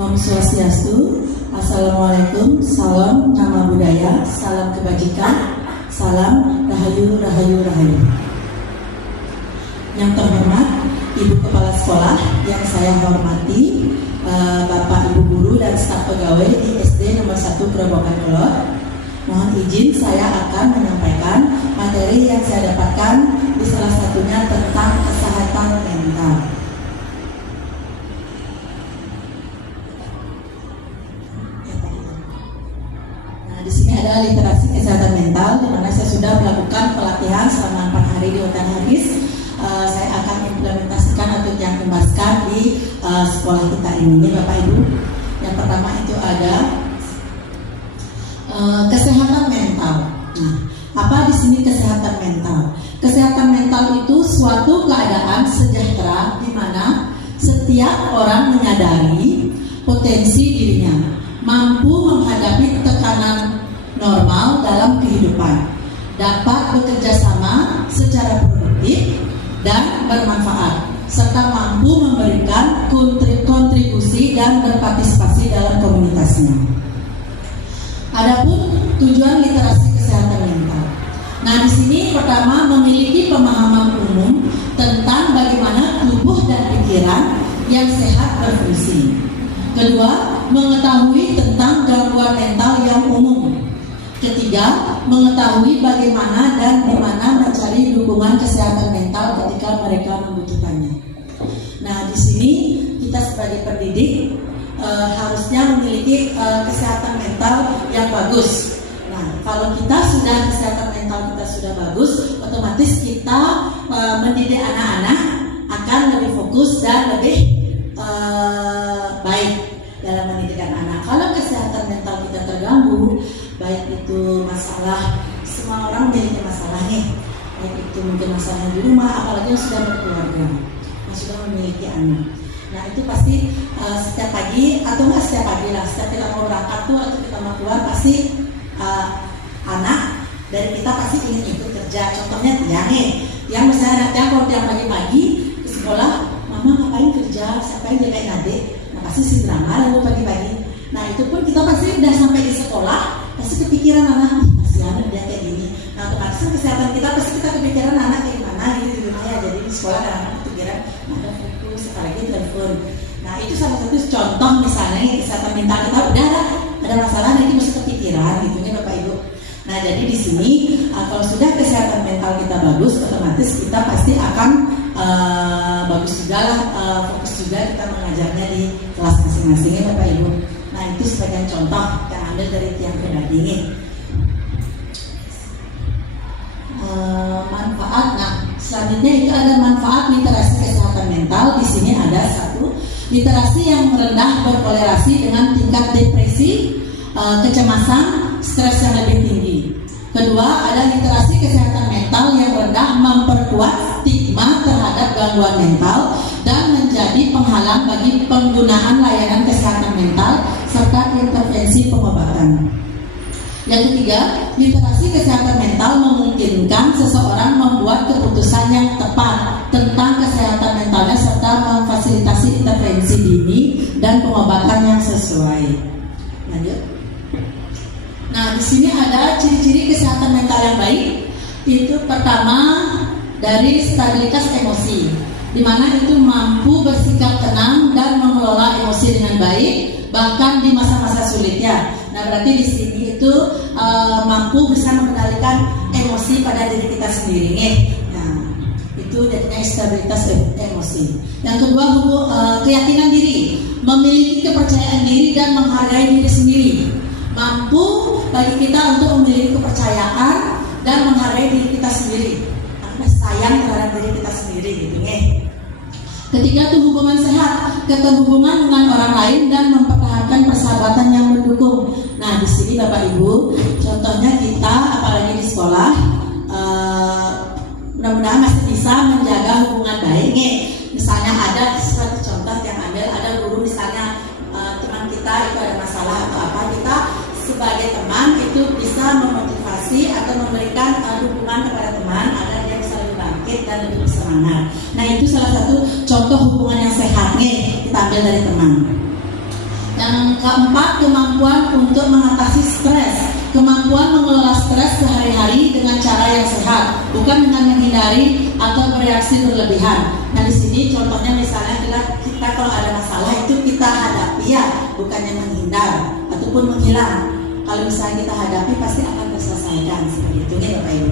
Om Swastiastu, Assalamualaikum, salam nama budaya, salam kebajikan, salam rahayu, rahayu, rahayu. Yang terhormat Ibu Kepala Sekolah yang saya hormati, Bapak Ibu Guru dan staf pegawai di SD nomor 1 Grobogan Kelor. Mohon izin saya akan menyampaikan materi yang saya dapatkan di salah satunya tentang kesehatan mental. Di sini ada literasi kesehatan mental, di mana saya sudah melakukan pelatihan selama 4 hari di Hutan Habis. Saya akan implementasikan atau kembaskan di sekolah kita ini, Bapak Ibu. Yang pertama itu ada kesehatan mental. Nah, apa di sini kesehatan mental? Kesehatan mental itu suatu keadaan sejahtera di mana setiap orang menyadari potensi dirinya, mampu menghadapi tekanan normal dalam kehidupan, dapat bekerja sama secara produktif dan bermanfaat, serta mampu memberikan kontribusi dan berpartisipasi dalam komunitasnya. Adapun tujuan literasi kesehatan mental. Nah, di sini pertama memiliki pemahaman umum tentang bagaimana tubuh dan pikiran yang sehat berfungsi. Kedua, mengetahui tentang gangguan mental yang umum. Ketiga, mengetahui bagaimana dan di mana mencari dukungan kesehatan mental ketika mereka membutuhkannya. Nah, di sini kita sebagai pendidik harusnya memiliki kesehatan mental yang bagus. Nah, kalau kita sudah kesehatan mental kita sudah bagus, otomatis kita mendidik anak-anak akan lebih fokus dan lebih baik dalam mendidik anak. Kalau kesehatan mental kita terganggu, baik itu masalah, semua orang memiliki masalah nih, baik itu mungkin masalah di rumah, apalagi yang sudah berkeluarga, yang sudah memiliki anak. Nah, itu pasti setiap pagi atau enggak setiap pagi lah, setiap kita mau berangkat tuh atau kita mau keluar pasti anak dari kita pasti ingin ikut kerja. Contohnya dia nih, yang misalnya datang kalau tiap pagi-pagi ke sekolah, mama ngapain kerja, siapa yang jagain adik? Nah, pasti si drama lalu pagi-pagi. Nah, itu pun kita pasti udah sampai di sekolah, pasti kepikiran anak, kasihan dia kayak gini. Nah, otomatis kesehatan kita pasti kita kepikiran anak kayak gimana gitu di rumah ya. Jadi di sekolah kadang-kadang kepikiran ada fokus, apalagi telepon. Nah, itu salah satu contoh misalnya kesehatan mental kita udah ada masalah, nanti mesti kepikiran gitu nih Bapak Ibu. Nah, jadi di sini kalau sudah kesehatan mental kita bagus, otomatis kita pasti akan bagus juga lah, fokus juga kita mengajarnya di kelas masing-masingnya Bapak Ibu. Nah, itu sebagian contoh yang ambil dari tiang pribadi ini. Manfaat. Nah, selanjutnya itu ada manfaat literasi kesehatan mental. Di sini ada satu, literasi yang rendah berkolerasi dengan tingkat depresi, kecemasan, stres yang lebih tinggi. Kedua, ada literasi kesehatan mental yang rendah memperkuat stigma terhadap gangguan mental dan menjadi penghalang bagi penggunaan layanan kesehatan mental serta intervensi pengobatan. Yang ketiga, literasi kesehatan mental memungkinkan seseorang membuat keputusan yang tepat tentang kesehatan mentalnya serta memfasilitasi intervensi dini dan pengobatan yang sesuai. Lanjut. Nah, di sini ada ciri-ciri kesehatan mental yang baik. Itu pertama dari stabilitas emosi, di mana itu mampu bersikap tenang dan mengelola emosi dengan baik bahkan di masa-masa sulitnya. Nah, berarti di sini itu mampu bisa mengendalikan emosi pada diri kita sendiri nih. Nah, itu jadinya stabilitas emosi. Yang kedua, keyakinan diri, memiliki kepercayaan diri dan menghargai diri sendiri. Mampu bagi kita untuk memiliki kepercayaan dan menghargai diri kita sendiri, karena sayang terhadap diri kita sendiri gitu nih. Ketiga itu hubungan sehat, keterhubungan dengan orang lain dan mempertahankan persahabatan yang mendukung. Nah, di sini Bapak Ibu, contohnya kita apalagi di sekolah, mudah-mudahan masih bisa menjaga hubungan baik nih. Misalnya ada suatu contoh yang ambil, ada guru misalnya teman kita itu ada masalah atau apa, kita sebagai teman itu bisa memotivasi atau memberikan dukungan kepada teman agar dia bisa lebih bangkit dan lebih bersemangat. Nah, itu salah satu contoh hubungan yang sehat nih, kita ambil dari teman. Yang keempat, kemampuan untuk mengatasi stres. Kemampuan mengelola stres sehari-hari dengan cara yang sehat, bukan dengan menghindari atau bereaksi berlebihan. Nah di sini contohnya misalnya adalah kita kalau ada masalah itu kita hadapi ya, bukannya menghindar ataupun menghilang. Kalau misalnya kita hadapi pasti akan terselesaikan seperti itu ya Bapak Ibu.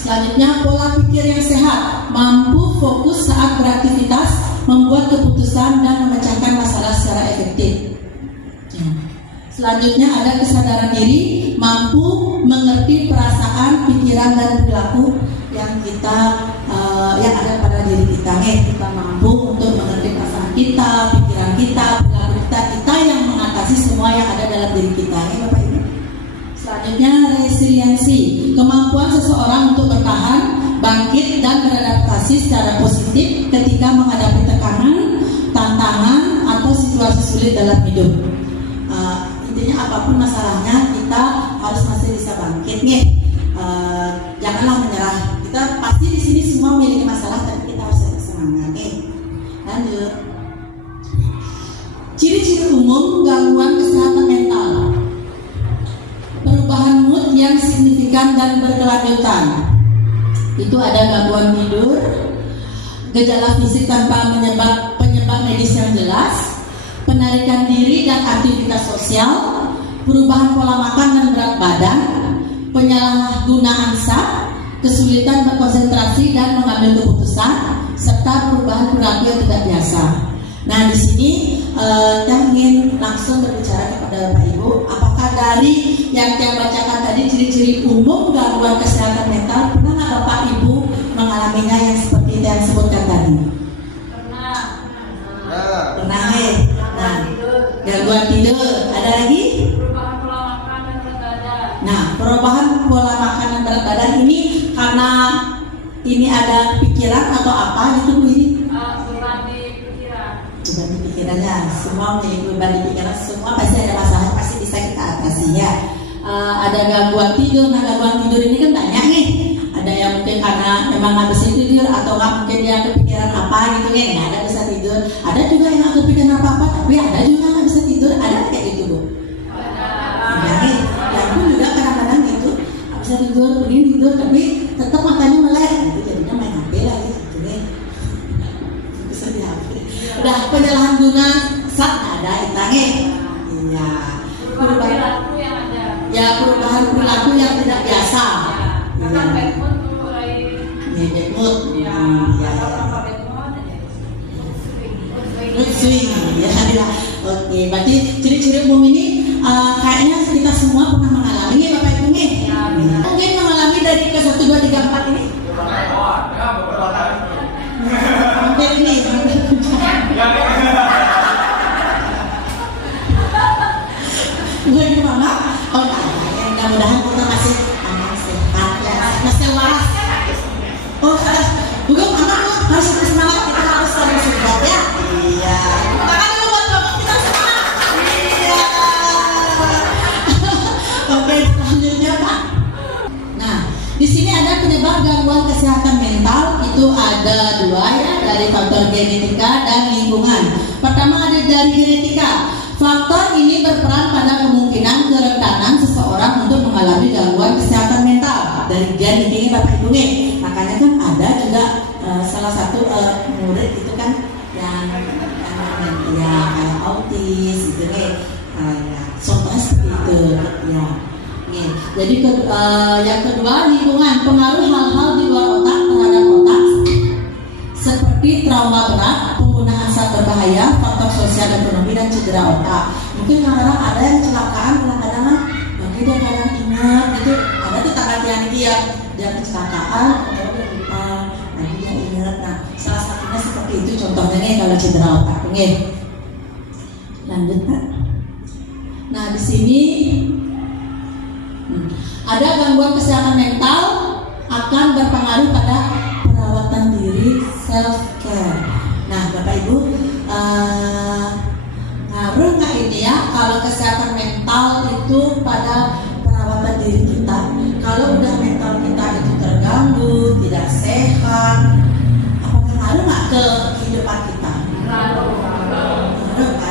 Selanjutnya, pola pikir yang sehat, mampu fokus saat beraktivitas, membuat keputusan dan memecahkan masalah secara efektif. Selanjutnya ada kesadaran diri, mampu mengerti perasaan, pikiran dan perilaku yang kita yang ada pada diri kita. Kita mampu untuk mengerti perasaan kita, pikiran kita, perilaku kita yang mengatasi semua yang ada dalam diri kita. Bapak Ibu. Selanjutnya resiliensi, kemampuan seseorang untuk bertahan, bangkit dan beradaptasi secara positif ketika menghadapi tekanan, tantangan atau situasi sulit dalam hidup. Intinya apapun masalahnya kita harus masih bisa bangkit nih. Janganlah menyerah. Kita pasti di sini semua memiliki masalah, tapi kita harus tetap semangat nih. Lanjut. Ciri-ciri umum gangguan kesehatan mental. Perubahan mood yang signifikan dan berkelanjutan. Itu ada gangguan tidur, gejala fisik tanpa penyebab medis yang jelas, penarikan diri dan aktivitas sosial, perubahan pola makan dan berat badan, penyalahgunaan zat, kesulitan berkonsentrasi dan mengambil keputusan, serta perubahan perilaku yang tidak biasa. Nah di sini saya ingin langsung berbicara kepada Bapak Ibu, apakah dari yang saya bacakan tadi ciri-ciri umum gangguan kesehatan mental pernah nggak Bapak Ibu mengalaminya yang seperti yang sebutkan tadi? Pernah ya. Nah, gangguan tidur. Ada lagi? Perubahan pola makan dan berat badan. Nah, perubahan pola makan dan berat badan ini karena ini ada pikiran atau apa gitu Bu? Beban di pikiran. Beban di pikirannya. Semua memiliki beban di pikiran. Semua pasti ada masalah, pasti bisa kita atasi ya. Ada gangguan tidur. Nah, gangguan tidur ini kan banyak nih. Ada yang mungkin karena memang nggak bisa tidur atau nggak mungkin dia kepikiran apa gitu ya, nggak ada bisa tidur. Ada juga yang nggak kepikiran apa-apa, tapi ada juga nggak bisa tidur. Ada kayak gitu Bu? Ada nih. Ya pun juga kadang-kadang gitu nggak bisa tidur, pengen tidur tapi tetap matanya melek, gitu jadinya main HP lagi gitu nih. Bisa di HP. Udah penyalahan guna zat ada itangnya. Iya. Perubahan perilaku yang ada. Ya perubahan perilaku yang tidak biasa. Karena bad mood tuh bad mood. Ya. Mood swing. Ya. Oke, berarti ciri-ciri umum ini kayaknya kita semua pernah mengalami nih Bapak Ibu nih. Mungkin mengalami dari ke 1, 2, 3, 4 ini. Hampir ini. Gue gimana? Oh, mudah-mudahan kita masih masih waras. Oh, bukan anak lu harus semangat, kita harus saling support ya. Iya. Tangan dulu buat bapak kita semua. Iya. Oke, selanjutnya Pak. Nah, di sini ada penyebab gangguan kesehatan mental itu ada 2 ya, dari faktor genetika dan lingkungan. Pertama ada dari genetika. Faktor ini berperan pada kemungkinan kerentanan seseorang untuk mengalami gangguan kesehatan mental dari gen ini Bapak Ibu nih. Makanya kan ada juga salah satu murid itu kan yang ya kayak autis gitu nih. Ya, contohnya seperti itu ya. Nih, jadi yang kedua lingkungan, pengaruh hal-hal di luar otak terhadap otak seperti trauma berat, penggunaan zat berbahaya, faktor sosial dan ekonomi dan cedera otak. Mungkin kadang-kadang ada yang kecelakaan, kadang-kadang mungkin dia kadang ingat gitu, ada tetangga dia kecelakaan, atau dia lupa, nanti dia ingat. Nah, salah satunya seperti itu contohnya nih kalau cedera otak. Nih, lanjut Pak. Nah di sini ada gangguan kesehatan mental akan berpengaruh pada perawatan diri, self care. Nah Bapak Ibu, ngaruh nggak ini ya kalau kesehatan mental itu pada perawatan diri kita? Kalau udah mental kita itu terganggu, tidak sehat, apakah ngaruh nggak ke kehidupan kita? Ngaruh kan?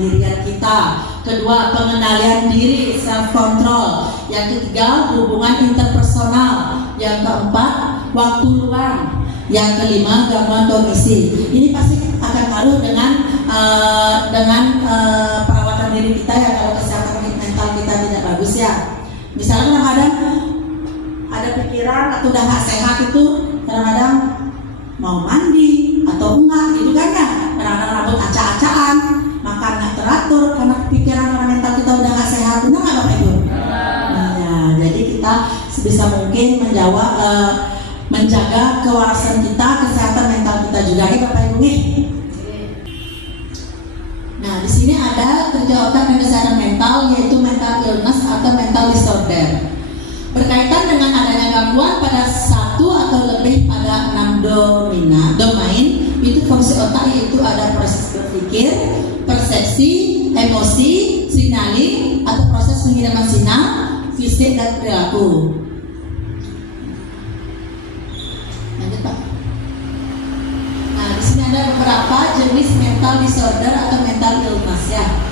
kemandirian kita. Kedua, pengendalian diri, self control. Yang ketiga, hubungan interpersonal. Yang keempat, waktu luang. Yang kelima, gangguan kognisi. Ini pasti akan ngaruh dengan perawatan diri kita ya, kalau kesehatan mental kita tidak bagus ya. Misalnya kadang-kadang ada pikiran atau udah gak sehat itu, kadang-kadang mau mandi atau enggak gitu kan ya. Kadang-kadang rambut acak-acakan, makan gak teratur karena pikiran orang mental kita udah gak sehat. Benar gak Bapak Ibu? Nah, jadi kita sebisa mungkin menjaga kewarasan kita, kesehatan mental kita juga ya Bapak Ibu nih. Nah, di sini ada kerja otak dan kesehatan mental, yaitu mental illness atau mental disorder. Berkaitan dengan adanya gangguan pada satu atau lebih pada 6 domain, itu fungsi otak yaitu ada proses berpikir, persepsi, emosi, signaling atau proses pengiriman sinyal, fisik dan perilaku. Lanjut Pak. Nah, di sini ada beberapa jenis mental disorder atau mental illness ya.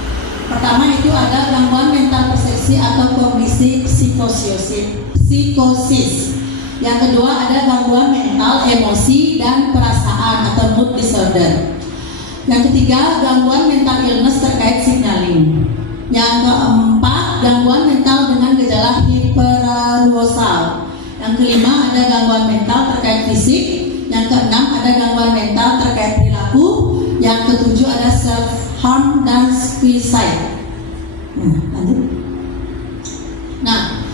Pertama itu ada gangguan mental persepsi atau kognisi psikosis. Yang kedua ada gangguan mental emosi dan perasaan atau mood disorder. Yang ketiga gangguan mental illness terkait signaling. Yang keempat gangguan mental dengan gejala hiperarousal. Yang kelima ada gangguan mental terkait fisik. Yang keenam ada gangguan mental terkait perilaku. Yang ketujuh ada self harm dan suicide. Lanjut. Nah,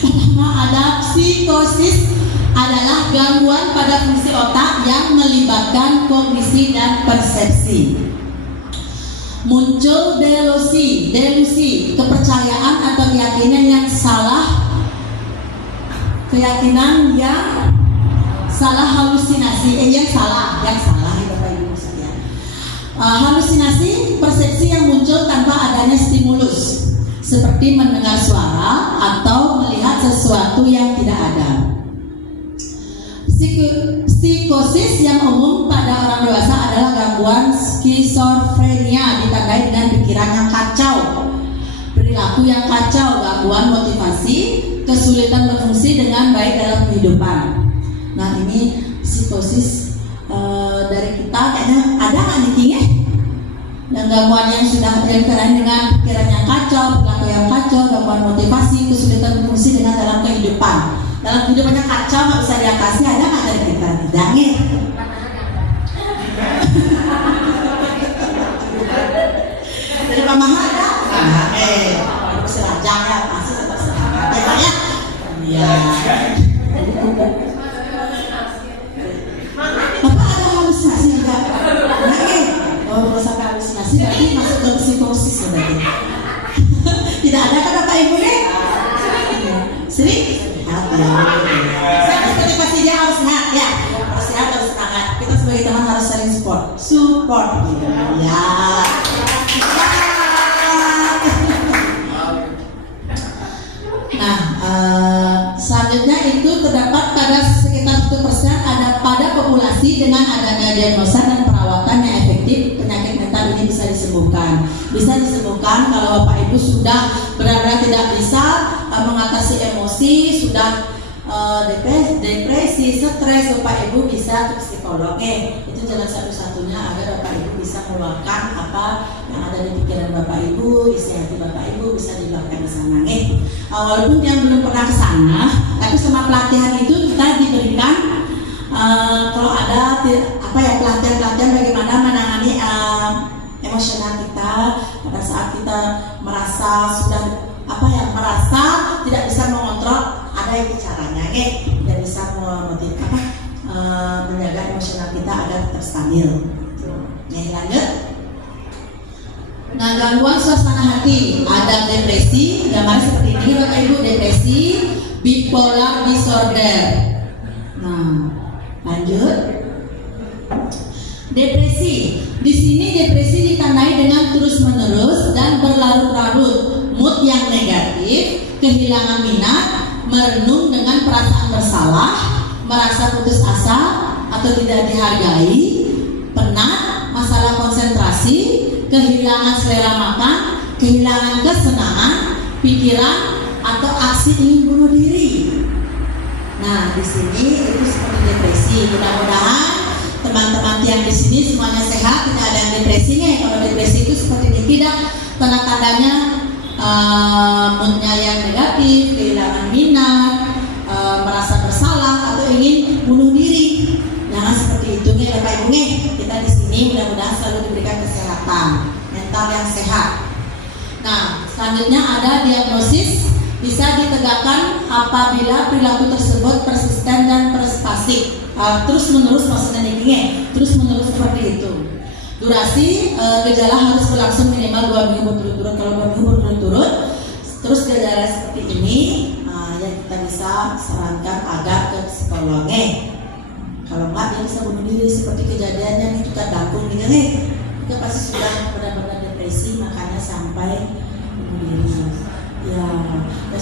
pertama ada psikosis, adalah gangguan pada fungsi otak yang melibatkan kognisi dan persepsi. Muncul delusi, kepercayaan atau keyakinan yang salah, halusinasi, yang salah ya Bapak Ibu maksudnya. Halusinasi, persepsi yang muncul tanpa adanya stimulus, seperti mendengar suara atau melihat sesuatu yang tidak ada. Psikosis yang umum pada orang dewasa adalah gangguan skizofrenia, ditandai dengan pikiran yang kacau, perilaku yang kacau, gangguan motivasi, kesulitan berfungsi dengan baik dalam kehidupan. Nah, ini psikosis dari kita kayaknya ada nggak nih ya? Dan gangguan yang sudah berkaitan dengan pikiran yang kacau, perilaku yang kacau, gangguan motivasi, kesulitan berfungsi dengan dalam kehidupan. Dalam kehidupannya kacau, nggak bisa diatasi, ada nggak dari kita? Tidak nih. Dari Mama ada? Selajang ya, masih tetap selajang ya. Iya. Bapak ada halusinasi enggak? Kalau merasakan halusinasi berarti masuk ke psikosis berarti. Tidak ada kan Bapak Ibu nih? Sering? Saya seperti pasti dia harus sehat ya. Harus sehat, harus semangat. Kita sebagai teman harus saling support gitu. Ya. Nah, selanjutnya itu terdapat pada sekitar 1% ada pada populasi dengan adanya diagnosa dan perawatan yang efektif, penyakit mental ini bisa disembuhkan. Bisa disembuhkan kalau Bapak Ibu sudah benar-benar tidak bisa mengatasi emosi, sudah depresi, stres, Bapak Ibu bisa ke psikolog. Itu jalan satu-satunya agar Bapak Ibu bisa meluapkan apa yang ada di pikiran Bapak Ibu, isi hati Bapak Ibu bisa diluapkan di sana. Walaupun yang belum pernah ke sana, tapi sama pelatihan itu kita diberikan kalau ada pelatihan bagaimana menangani emosional kita pada saat kita merasa merasa tidak bisa mengontrol, ada yang caranya dan bisa menjaga emosional kita agar tetap stabil. Lanjut. Nah, gangguan suasana hati, ada depresi, gambar seperti ini Bapak Ibu, depresi, bipolar disorder. Nah, lanjut. Depresi. Di sini depresi ditandai dengan terus-menerus dan berlarut-larut, mood yang negatif, kehilangan minat, merenung dengan perasaan bersalah, merasa putus asa, atau tidak dihargai, penat, masalah konsentrasi, kehilangan selera makan, kehilangan kesenangan, pikiran, atau aksi ingin bunuh diri. Nah, di sini itu seperti depresi. Mudah-mudahan teman-teman yang di sini semuanya sehat, tidak ada yang depresi nih. Kalau depresi itu seperti ini, tidak tanda-tandanya moodnya yang negatif, kehilangan minat, merasa bersalah, atau ingin bunuh diri. Jangan seperti itu nih, Bapak Ibu nih. Kita di sini mudah-mudahan selalu diberikan kesehatan mental yang sehat. Nah, selanjutnya ada diagnosis. Bisa ditegakkan apabila perilaku tersebut persisten dan perspasif, terus menerus, maksudnya nih, terus menerus seperti itu. Durasi gejala harus berlangsung minimal 2 minggu berturut-turut. Kalau 2 minggu berturut-turut terus gejala seperti ini, ya kita bisa sarankan agar ke psikolognya. Kalau enggak, dia bisa bunuh diri seperti kejadiannya itu kan dangkung gitu nih. Itu pasti sudah benar-benar depresi, makanya sampai bunuh diri. Ya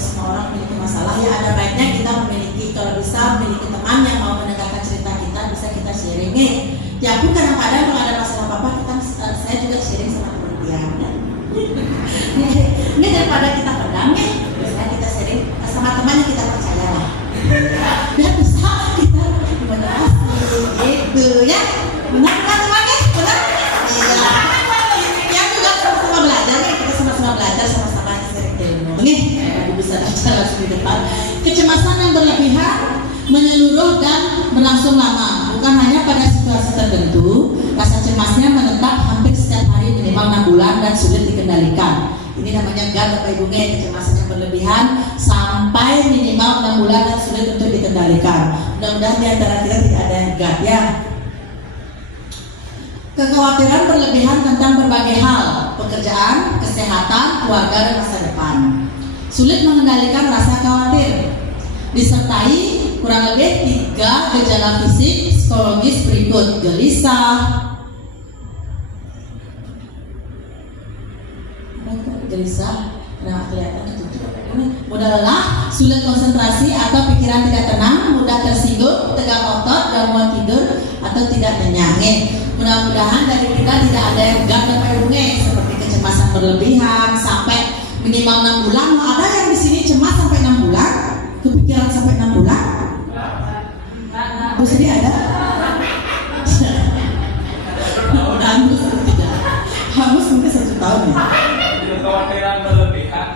semua orang memiliki masalah, ya ada baiknya kita memiliki, kalau bisa memiliki teman yang mau mendengarkan cerita kita, bisa kita sharing nih. Ya pun kadang-kadang kalau ada masalah apa-apa, saya juga sharing sama teman dia. Ini daripada kita pendam nih, biasanya kita sharing sama teman yang kita percaya lah. Biar bisa kita motivasi gitu ya. Benar kan temannya? Benar? Iya. Ya juga sama-sama belajar nih, kita sama-sama belajar sama-sama sharing ilmu. Nih, bisa langsung di depan. Kecemasan yang berlebihan, menyeluruh dan berlangsung lama. Bukan hanya pada situasi tertentu, rasa cemasnya menetap hampir setiap hari minimal 6 bulan dan sulit dikendalikan. Ini namanya GAD, Bapak Ibu, kecemasan yang berlebihan sampai minimal 6 bulan dan sulit untuk dikendalikan. Mudah-mudahan di antara kita tidak ada yang GAD ya. Kekhawatiran berlebihan tentang berbagai hal, pekerjaan, kesehatan, keluarga, dan masa depan. Sulit mengendalikan rasa khawatir, disertai kurang lebih 3 gejala fisik psikologis berikut: gelisah, nah kelihatan ketutup, mudah lelah, sulit konsentrasi atau pikiran tidak tenang, mudah tersinggung, tegang otot, gangguan tidur, atau tidak nyenyak. Mudah-mudahan dari kita tidak ada yang gangguan seperti kecemasan berlebihan sampai minimal 6 bulan. Ada yang di sini cemas sampai 6 bulan, kepikiran sampai 6 bulan. Bu sini ada? Mudah-mudahan tidak. Harus mungkin 1 tahun ya. Kekhawatiran berlebihan.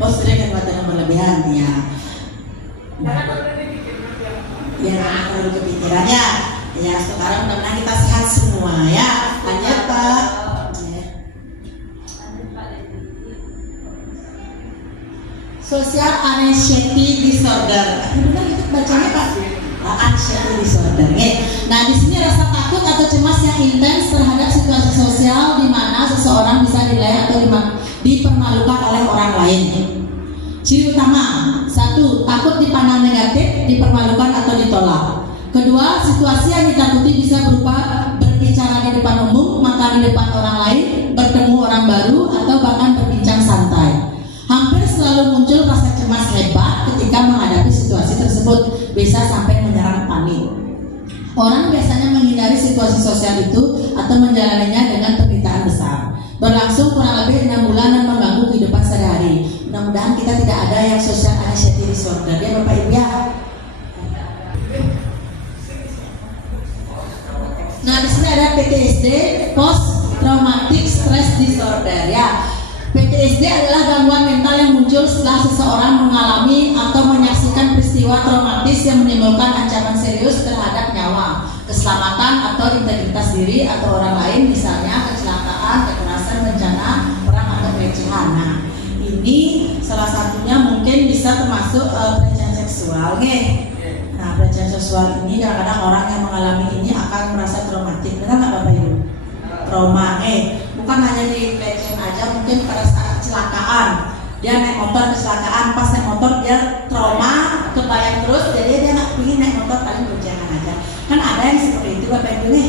Oh, sudah kekhawatiran berlebihan ya. Ya, terlalu kepikiran ya. Ya, sekarang mudah-mudahan kita sehat semua ya. Lanjut Pak. Social anxiety disorder. Benar itu bacanya Pak? Anxiety disorder. Nah, di sini rasa takut atau cemas yang intens terhadap situasi sosial di mana seseorang bisa dinilai atau dipermalukan oleh orang lain. Ciri utama: 1. Takut dipandang negatif, dipermalukan atau ditolak. Kedua, situasi yang ditakuti bisa berupa berbicara di depan umum, makan di depan orang lain, bertemu orang baru, atau bahkan berbincang santai. Hampir selalu muncul rasa cemas hebat ketika menghadapi situasi tersebut, bisa sampai menyerang panik. Orang biasanya menghindari situasi sosial itu atau menjalaninya dengan penderitaan besar. Berlangsung kurang lebih 6 bulan dan mengganggu kehidupan sehari-hari. Mudah-mudahan kita tidak ada yang social anxiety disorder ya Bapak Ibu ya. Nah, di sini ada PTSD, post traumatic stress disorder ya. PTSD adalah gangguan mental yang muncul setelah seseorang mengalami atau menyaksikan peristiwa traumatis yang menimbulkan ancaman serius terhadap nyawa, keselamatan atau integritas diri atau orang lain, misalnya kecelakaan, kekerasan, bencana, perang atau pelecehan. Nah, ini salah satunya mungkin bisa termasuk pelecehan seksual, Nah, pelecehan seksual ini kadang-kadang orang yang mengalami ini akan merasa traumatik, benar nggak Bapak Ibu? Trauma, bukan hanya di pelecehan aja, mungkin pada saat kecelakaan dia naik motor kecelakaan, pas naik motor dia trauma, kebayang terus, jadi dia nggak ingin naik motor, paling berjalan aja. Kan ada yang seperti itu Bapak Ibu nih.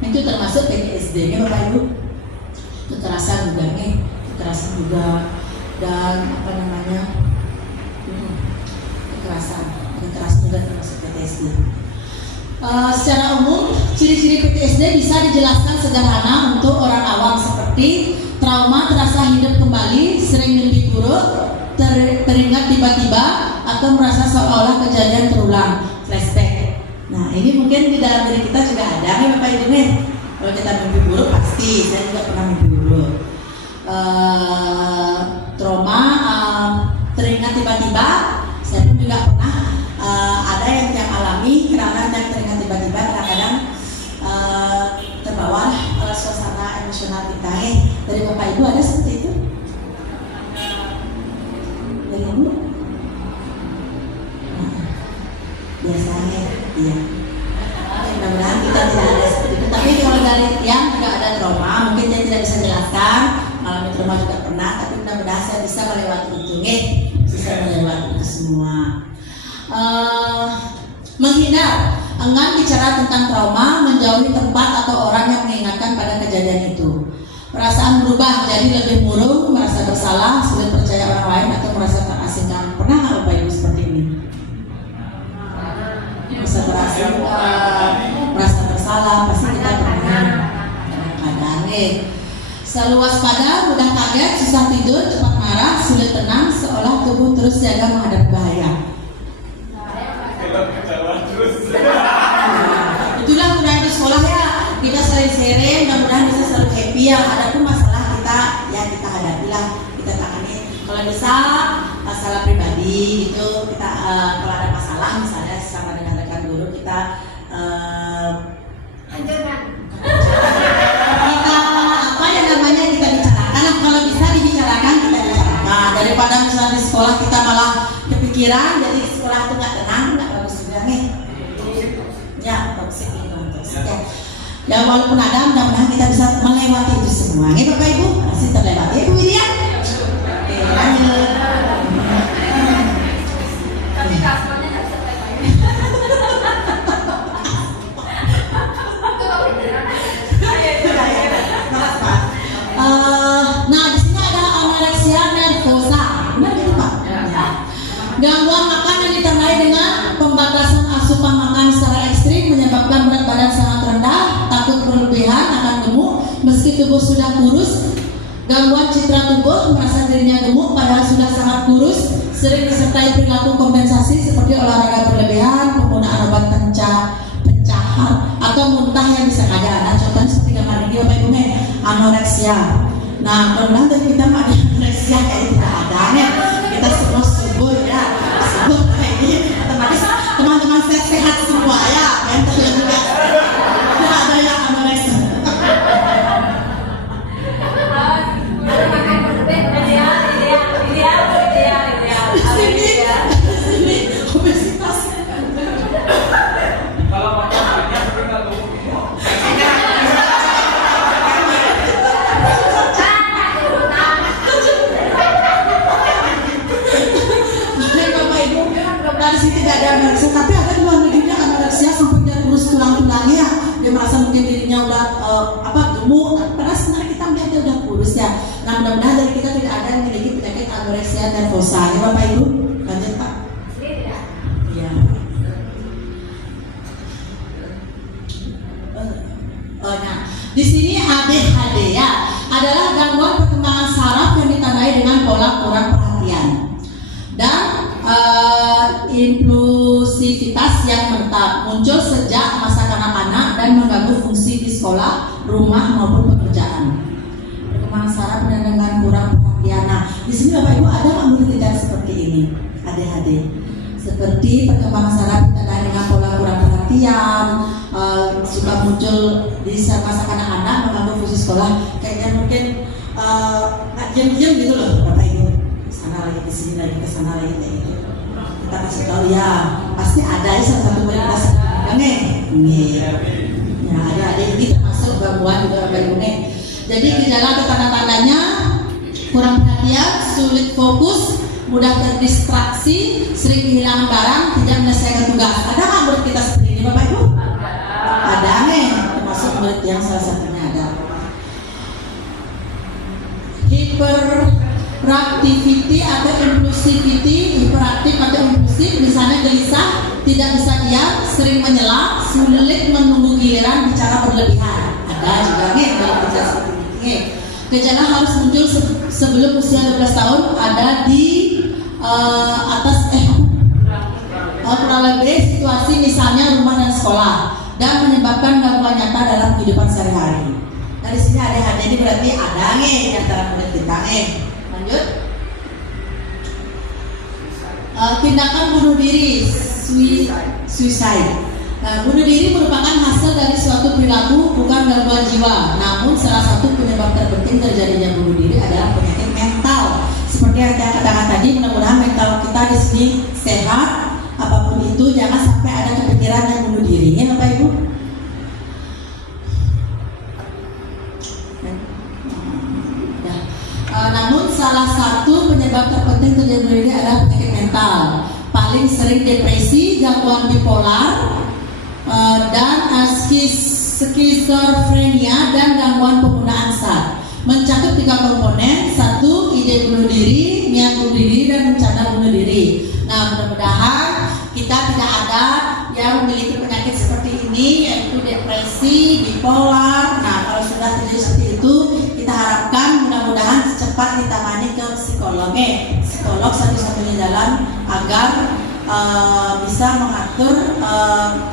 Itu termasuk PTSD nih Bapak Ibu. Kekerasan juga kekerasan juga, dan apa namanya, kekerasan juga termasuk PTSD. Secara umum, ciri-ciri PTSD bisa dijelaskan sederhana untuk orang awam seperti trauma terasa hidup kembali, sering mimpi buruk, teringat tiba-tiba, atau merasa seolah kejadian terulang, flashback. Nah, ini mungkin di dalam diri kita juga ada nih Bapak Ibu nih. Kalau kita mimpi buruk pasti, saya juga pernah mimpi buruk. Trauma teringat tiba-tiba, saya pun juga pernah ada yang tiap alami karena yang teringat tiba-tiba kadang-kadang terbawa oleh suasana emosional kita. Dari Bapak Ibu ada seperti itu? Dari Ibu? Biasanya, iya. Mudah-mudahan kita tidak ada seperti itu. Tapi kalau dari yang juga ada trauma, mungkin saya tidak bisa jelaskan. Mengalami trauma juga pernah, tapi mudah-mudahan saya bisa melewati itu, bisa melewati itu semua. Menghindar, enggan bicara tentang trauma, menjauhi tempat atau orang yang mengingatkan pada kejadian itu. Perasaan berubah jadi lebih murung, merasa bersalah, sulit percaya orang lain, atau merasa terasingkan. Pernah nggak Bapak Ibu seperti ini? Merasa terasingkan, merasa bersalah, pasti kita pernah. Kadang-kadang selalu waspada, mudah kaget, susah tidur, cepat marah, sulit tenang, seolah tubuh terus siaga menghadapi bahaya. Itulah mudah di sekolah ya, kita sering sharing, mudah-mudahan bisa selalu happy ya. Adapun masalah kita ya kita hadapilah, kita tangani. Kalau bisa masalah pribadi itu kita kalau ada masalah misalnya sama dengan rekan guru kita kita apa yang namanya kita bicarakan. Nah, kalau bisa dibicarakan kita bicarakan daripada misalnya di sekolah kita malah kepikiran, jadi sekolah itu nggak tenang, nggak bagus juga nih. Ya, toksik itu, toksik ya. Ya walaupun ada, mudah-mudahan kita bisa melewati itu semua. Nih Bapak Ibu, masih terlewati Ibu Widya. Oke, lanjut. Tapi kasarnya nggak bisa terlewati. Nah, di sini ada anoreksia nervosa. Benar gitu Pak? Gangguan makan yang ditandai dengan pembatasan asupan makan secara ekstrim menyebabkan berat badan sangat rendah, takut berlebihan, akan gemuk meski tubuh sudah kurus. Gangguan citra tubuh, merasa dirinya gemuk padahal sudah sangat kurus, sering disertai perilaku kompensasi seperti olahraga berlebihan, penggunaan obat pencahar atau muntah yang disengaja. Nah, contohnya seperti gambar ini Bapak Ibu nih, anoreksia. Nah, mudah-mudahan dari kita mah ada anoreksia kayak tidak ada nih. Kita semua subur ya, subur kayak ini. Otomatis teman-teman sehat semua ya, yang juga tidak ada yang anoreksia. Di sini obesitas. Kalau makan banyak kita tuh. Dari sini tidak ada anoreksia, tapi ada di luar negerinya anoreksia sampai dia kurus tulang-tulangnya, dia merasa mungkin dirinya udah gemuk, padahal sebenarnya kita melihat dia udah kurus ya. Nah, mudah-mudahan dari kita tidak ada yang memiliki penyakit anoreksia nervosa ya Bapak Ibu. Lanjut Pak. Iya. Nah, di sini ADHD ya adalah gangguan perkembangan saraf yang ditandai dengan pola kurang perhatian dan impulsivitas yang menetap, muncul sejak masa kanak-kanak dan mengganggu fungsi di sekolah, rumah maupun pekerjaan. Perkembangan saraf dengan kurang perhatian. Nah, di sini Bapak Ibu ada nggak murid tidak seperti ini? ADHD. Seperti perkembangan saraf ditandai dengan pola kurang perhatian, suka muncul di masa kanak-kanak, mengganggu fungsi sekolah. Kayaknya mungkin nggak diam-diam gitu loh Bapak Ibu. Sana lagi ke sini lagi ke sana lagi kayak gitu. Kita kasih tahu ya, pasti ada ya salah satu murid kita nih. Ya ada ini termasuk gangguan juga Bapak Ibu nih. Jadi gejala atau tanda-tandanya kurang perhatian, sulit fokus, mudah terdistraksi, sering kehilangan barang, tidak menyelesaikan tugas. Ada nggak murid kita seperti ini Bapak Ibu? Ada nih, termasuk murid yang salah satunya ada. Hyperactivity atau impulsivity, hiperaktif atau impulsif, misalnya gelisah, tidak bisa diam, sering menyela, secara berlebihan. Ada juga nih kalau gejala seperti ini. Gejala harus muncul sebelum usia 12 tahun, ada di kurang lebih situasi misalnya rumah dan sekolah, dan menyebabkan gangguan nyata dalam kehidupan sehari-hari. Nah di sini ada ini berarti ada nih di antara murid kita nih. Lanjut. Tindakan bunuh diri, suicide. Nah, bunuh diri merupakan hasil dari suatu perilaku, bukan gangguan jiwa. Namun salah satu penyebab terpenting terjadinya bunuh diri adalah penyakit mental. Seperti yang saya katakan tadi, mudah-mudahan mental kita di sini sehat. Apapun itu, jangan sampai ada kepikiran yang bunuh diri, ya Bapak Ibu. Namun salah satu penyebab terpenting terjadi bunuh diri adalah penyakit mental. Paling sering depresi, gangguan bipolar, dan skizofrenia dan gangguan penggunaan zat. Mencakup 3 komponen: 1. Ide bunuh diri, niat bunuh diri, dan rencana bunuh diri. Nah, mudah-mudahan kita tidak ada yang memiliki penyakit seperti ini, yaitu depresi, bipolar. Nah, kalau sudah terjadi seperti itu, kita harapkan mudah-mudahan cepat ditangani ke psikolog. Psikolog satu-satunya jalan agar bisa mengatur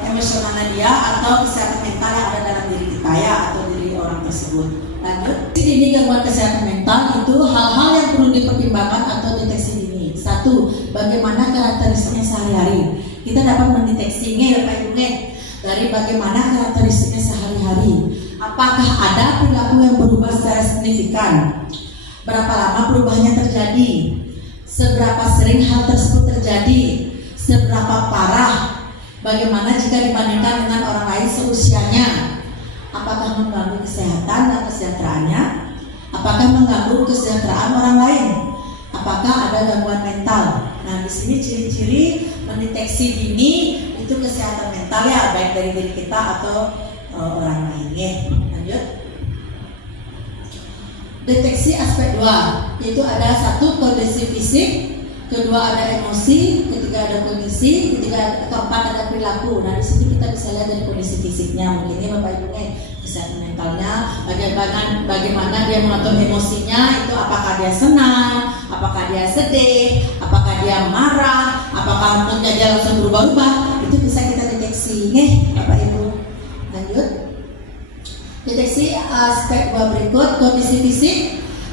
emosionalnya dia atau kesehatan mental yang ada dalam diri kita ya, atau diri orang tersebut. Lanjut. Ini gangguan kesehatan mental itu hal-hal yang perlu dipertimbangkan atau deteksi dini. 1. Bagaimana karakteristiknya sehari-hari. Kita dapat mendeteksinya ya Pak Ibu dari bagaimana karakteristiknya sehari-hari. Apakah ada perilaku yang berubah secara signifikan? Berapa lama perubahannya terjadi? Seberapa sering hal tersebut terjadi? Seberapa parah? Bagaimana jika dibandingkan dengan orang lain seusianya? Apakah mengganggu kesehatan dan kesejahteraannya? Apakah mengganggu kesejahteraan orang lain? Apakah ada gangguan mental? Nah, di sini ciri-ciri mendeteksi dini itu kesehatan mental ya, baik dari diri kita atau orang lainnya. Lanjut. Deteksi aspek 2, yaitu ada 1 kondisi fisik, kedua ada emosi, ketiga ada kondisi, keempat ada perilaku. Nah di sini kita bisa lihat dari kondisi fisiknya, mungkin ini Bapak Ibu kesehatan mentalnya, bagaimana dia mengatur emosinya, itu apakah dia senang, apakah dia sedih, apakah dia marah, apakah moodnya dia langsung berubah-ubah, itu bisa kita deteksi, Bapak Ibu. Lanjut. Deteksi aspek 2 berikut, kondisi fisik.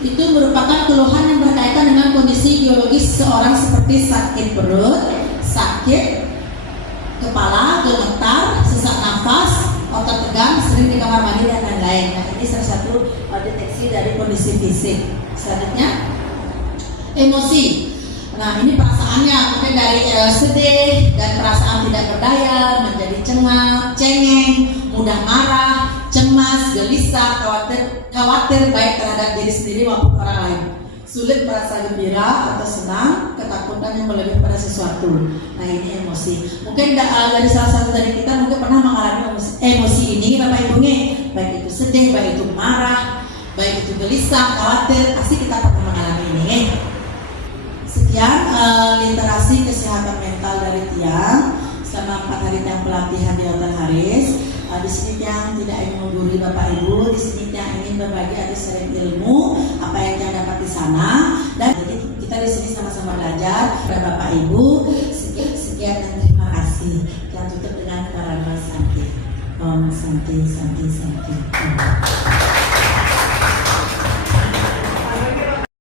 Itu merupakan keluhan yang berkaitan dengan kondisi biologis seseorang seperti sakit perut, sakit kepala, gemetar, sesak nafas, otot tegang, sering di kamar mandi dan lain-lain. Nah ini salah satu deteksi dari kondisi fisik. Selanjutnya emosi. Nah ini perasaannya mungkin dari sedih dan perasaan tidak berdaya, menjadi cengeng, mudah marah, cemas, gelisah, khawatir baik terhadap diri sendiri maupun orang lain, sulit merasa gembira atau senang, ketakutan yang berlebih pada sesuatu. Nah ini emosi. Mungkin dari salah satu dari kita mungkin pernah mengalami emosi ini Bapak Ibu, baik itu sedih, baik itu marah, baik itu gelisah, khawatir, pasti kita pernah mengalami ini. Sekian literasi kesehatan mental dari Tiang selama 4 hari Tiang pelatihan di Hotel Haris. Di sini Tiang tidak ingin menggurui Bapak Ibu, di sini Tiang ingin berbagi atau sharing ilmu apa yang Tiang dapat di sana, dan jadi kita di sini sama-sama belajar. Kepada Bapak Ibu, sekian dan terima kasih. Tiang tutup dengan para santi. Om santi santi santi.